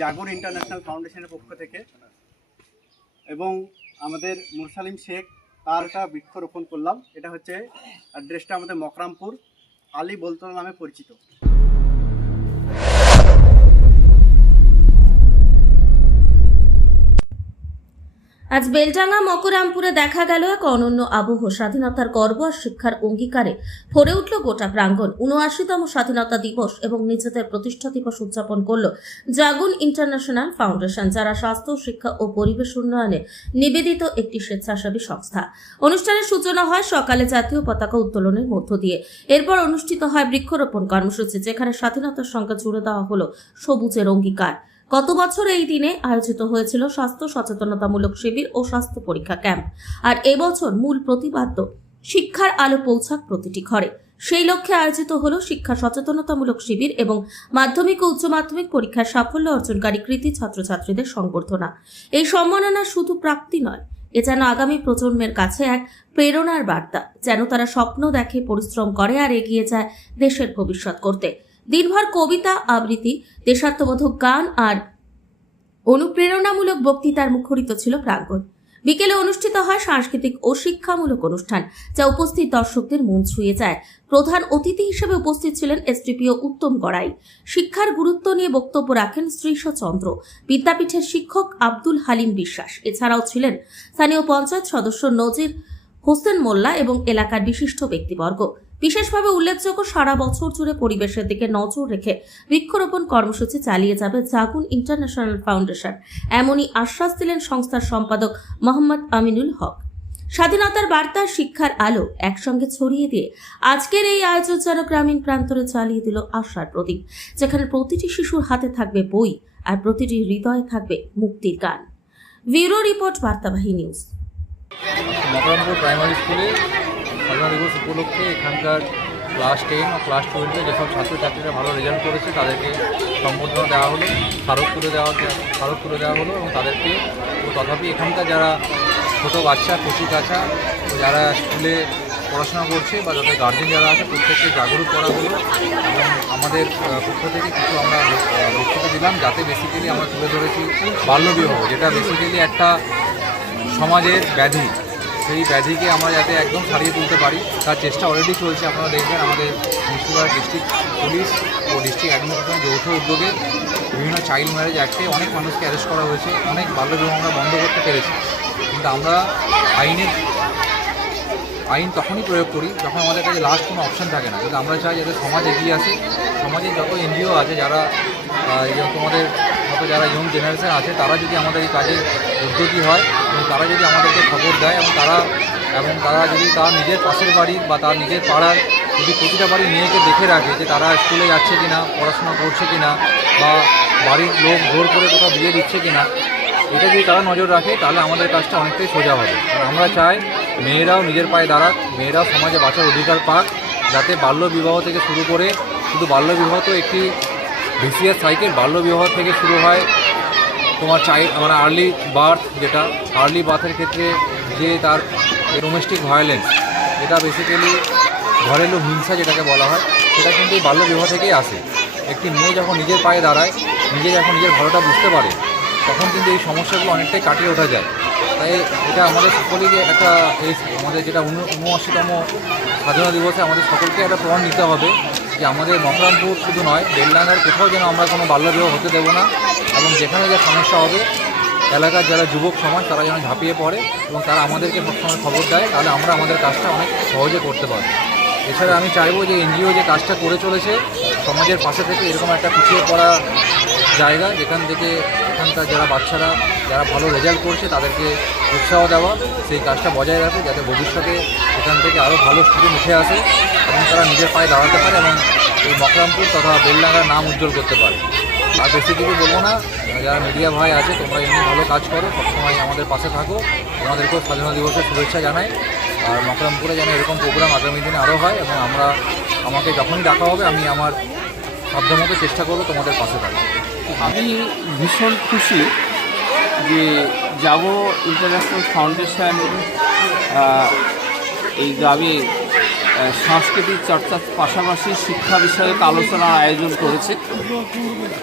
Jagar international ফাউন্ডেশনের পক্ষ থেকে এবং আমাদের মুরসালিম শেখ, তার একটা বৃক্ষরোপণ করলাম। এটা হচ্ছে অ্যাড্রেসটা আমাদের মকরামপুর, আলী বলতলা নামে পরিচিত। আজ বেলডাঙ্গা, মকরামপুরে দেখা গেল এক অনন্য আবহ স্বাধীনতার গর্ব আর শিক্ষার অঙ্গীকারে ভরে উঠল গোটা প্রাঙ্গণ। উনআশিতম স্বাধীনতা দিবস এবং নিজেদের প্রতিষ্ঠা দিবস উদযাপন করল জাগুন ইন্টারন্যাশনাল ফাউন্ডেশন, যারা স্বাস্থ্য, শিক্ষা ও পরিবেশ উন্নয়নে নিবেদিত একটি স্বেচ্ছাসেবী সংস্থা। অনুষ্ঠানের সূচনা হয় সকালে জাতীয় পতাকা উত্তোলনের মধ্য দিয়ে। এরপর অনুষ্ঠিত হয় বৃক্ষরোপণ কর্মসূচি, যেখানে স্বাধীনতার সঙ্গে জুড়ে দেওয়া হলো সবুজের অঙ্গীকার। গত বছর এই দিনে আয়োজিত হয়েছিল স্বাস্থ্য সচেতনতামূলক শিবির ও স্বাস্থ্য পরীক্ষা ক্যাম্প। আর এবছর মূল প্রতিপাদ্য, শিক্ষার আলো পৌঁছাক প্রতিটি ঘরে। সেই লক্ষ্যে আয়োজিত হল শিক্ষা সচেতনতামূলক শিবির এবং মাধ্যমিক ও উচ্চ মাধ্যমিক পরীক্ষায় সাফল্য অর্জনকারী কৃতি ছাত্রছাত্রীদের সংবর্ধনা। এই সম্মাননা শুধু প্রাপ্তি নয়, এ যেন আগামী প্রজন্মের কাছে এক প্রেরণার বার্তা, যেন তারা স্বপ্ন দেখে, পরিশ্রম করে আর এগিয়ে যায় দেশের ভবিষ্যৎ করতে। দিনভর কবিতা, আবৃত্তি, দেশাত্মবোধক গান আর অনুপ্রেরণামূলক বক্তৃতার মুখরিত ছিল প্রাঙ্গণ। বিকেলে অনুষ্ঠিত হয় সাংস্কৃতিক ও শিক্ষামূলক অনুষ্ঠান, যা উপস্থিত দর্শকদের মন ছুঁয়ে যায়। প্রধান অতিথি হিসেবে উপস্থিত ছিলেন এসডিপিও উত্তম গড়াই। শিক্ষার গুরুত্ব নিয়ে বক্তব্য রাখেন শ্রীশচন্দ্র বিদ্যাপীঠের শিক্ষক আব্দুল হালিম বিশ্বাস। এছাড়াও ছিলেন স্থানীয় পঞ্চায়েত সদস্য নজির হোসেন মোল্লা এবং এলাকার বিশিষ্ট ব্যক্তিবর্গ। বিশেষভাবে উল্লেখযোগ্য সারা বছর জুড়ে পরিবেশের দিকে নজর রেখে বৃক্ষরোপণ কর্মসূচি চালিয়ে যাবে জাগুন ইন্টারন্যাশনাল ফাউন্ডেশন। এমনই আশ্বাস দিলেন সংস্থার সম্পাদক মোহাম্মদ আমিনুল হক। স্বাধীনতার বার্তা, শিক্ষার আলো একসঙ্গে ছড়িয়ে দিয়ে আজকের এই আয়োজন যেন গ্রামীণ প্রান্তরে চালিয়ে দিল আশার প্রদীপ, যেখানে প্রতিটি শিশুর হাতে থাকবে বই আর প্রতিটি হৃদয়ে থাকবে মুক্তির গান। Bureau report, Bartabahi news. Makrampur primary স্কুলে স্বাধীনতা দিবস উপলক্ষে এখানকার ক্লাস টেন ও ক্লাস টুয়েলভে যেসব ছাত্রছাত্রীরা ভালো রেজাল্ট করেছে, তাদেরকে সম্বর্ধনা দেওয়া হলো, স্মারক তুলে দেওয়া স্মারক তুলে দেওয়া হলো এবং তাদেরকে তথাপি এখানকার যারা ছোটো বাচ্চা, কচি কাছা যারা স্কুলে পড়াশোনা করছে বা যাদের গার্জেন যারা আছে, প্রত্যেককে জাগরুক করা হলো এবং আমাদের পক্ষ থেকে কিছু আমরা বক্তব্য দিলাম যাতে বেসিক্যালি আমরা তুলে ধরেছি বাল্যবিবাহ, যেটা বেসিক্যালি একটা সমাজের ব্যাধি, সেই ব্যাধিকে আমরা যাতে একদম ছাড়িয়ে তুলতে পারি, তার চেষ্টা অলরেডি চলছে, আপনারা দেখবেন আমাদের মুর্শিদাবাদ ডিস্ট্রিক্ট পুলিশ ও ডিস্ট্রিক্ট অ্যাডমিনিস্ট্রেশন যৌথ উদ্যোগে বিভিন্ন চাইল্ড ম্যারেজ অ্যাক্টে অনেক মানুষকে অ্যারেস্ট করা হয়েছে, অনেক বাল্যবিবাহ আমরা বন্ধ করতে পেরেছি। কিন্তু আমরা আইনের আইন তখনই প্রয়োগ করি যখন আমাদের কাছে লাস্ট কোনো অপশন থাকে না। কিন্তু আমরা চাই যাতে সমাজ এগিয়ে আসে সমাজে যত এনজিও আছে যারা তোমাদের মতো যারা ইয়ং জেনারেশন আছে, তারা যদি আমাদের এই কাজে উদ্যোগী হয় এবং তারা যদি আমাদেরকে খবর দেয় এবং তারা এবং তারা যদি তার নিজের পাশের বাড়ির বা তার নিজের পাড়ার যদি প্রতিটা বাড়ির মেয়েকে দেখে রাখে যে তারা স্কুলে যাচ্ছে কিনা, পড়াশোনা করছে কিনা বা বাড়ির লোক জোর করে কোথাও বিয়ে দিচ্ছে কিনা, এটা যদি তারা নজর রাখে, তাহলে আমাদের কাজটা অনেকটাই সোজা হবে। আর আমরা চাই মেয়েরাও নিজের পায়ে দাঁড়াক, মেয়েরাও সমাজে বাঁচার অধিকার পাক, যাতে বাল্য বিবাহ থেকে শুরু করে শুধু বাল্য বিবাহ তো একটি ভিসিএস সাইকেল বাল্য বিবাহ থেকে শুরু হয় তোমার চাই মানে আর্লি বার্থ যেটা আর্লি বার্থের ক্ষেত্রে যে তার ডোমেস্টিক ভায়োলেন্স এটা বেসিক্যালি ঘরেলু হিংসা যেটাকে বলা হয়, সেটা কিন্তু এই বাল্য বিবাহ থেকেই আসে। একটি মেয়ে যখন নিজের পায়ে দাঁড়ায়, নিজে যখন নিজের ভালোটা বুঝতে পারে, তখন কিন্তু এই সমস্যাগুলো অনেকটাই কাটিয়ে ওঠা যায়। তাই এটা আমাদের সকলেরই একটা আমাদের যেটা উন- উনআশিতম স্বাধীনতা দিবসে আমাদের সকলকে একটা প্রমাণ নিতে হবে। যে আমাদের মকরামপুর শুধু নয়, বেলডাঙ্গার কোথাও যেন আমরা কোনো বাল্যবিবাহ হতে দেবো না এবং যেখানে যে সমস্যা হবে, এলাকার যারা যুবক সমাজ, তারা যেন ঝাঁপিয়ে পড়ে এবং তারা আমাদেরকে সবসময় খবর দেয়, তাহলে আমরা আমাদের কাজটা অনেক সহজে করতে পারি এছাড়া আমি চাইব যে এনজিও যে কাজটা করে চলেছে, সমাজের পাশে থেকে এরকম একটা পিছিয়ে পড়া জায়গা, যেখান থেকে এখানকার যারা বাচ্চারা, যারা ভালো রেজাল্ট করছে, তাদেরকে উৎসাহ দেওয়া, সেই কাজটা বজায় রাখে যাতে ভবিষ্যতে এখান থেকে আরও ভালো স্টুডেন্ট উঠে আসে। এবং তারা নিজের পায়ে দাঁড়াতে পারে এবং এই মকরামপুর তথা বেলডাঙ্গার নাম উজ্জ্বল করতে পারে। আর বেশি কিছু বলব না। যারা মিডিয়া ভাই আছে, তোমরা এমনি ভালো কাজ করো, সবসময় আমাদের পাশে থাকো। তোমাদেরকেও স্বাধীনতা দিবসের শুভেচ্ছা জানাই। আর মকরামপুরে যেন এরকম প্রোগ্রাম আগামী দিনে আরও হয় এবং আমরা আমাকে যখনই ডাকা হবে, আমি আমার সাধ্যমতো চেষ্টা করব তোমাদের পাশে থাকতে আমি ভীষণ খুশি যে জাগো ইন্টারন্যাশনাল ফাউন্ডেশন এই গ্রামে সাংস্কৃতিক চর্চার পাশাপাশি শিক্ষা বিষয়ক আলোচনার আয়োজন করেছে।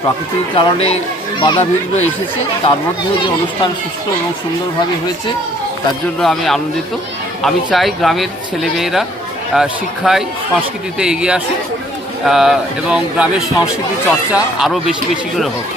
প্রাকৃতিক কারণে বাধাবিঘ্ন এসেছে। তার মধ্যেও যে অনুষ্ঠান সুষ্ঠু এবং সুন্দরভাবে হয়েছে, তার জন্য আমি আনন্দিত। আমি চাই গ্রামের ছেলেমেয়েরা শিক্ষায়, সংস্কৃতিতে এগিয়ে আসুক এবং গ্রামের সংস্কৃতি চর্চা আরও বেশি বেশি করে হোক।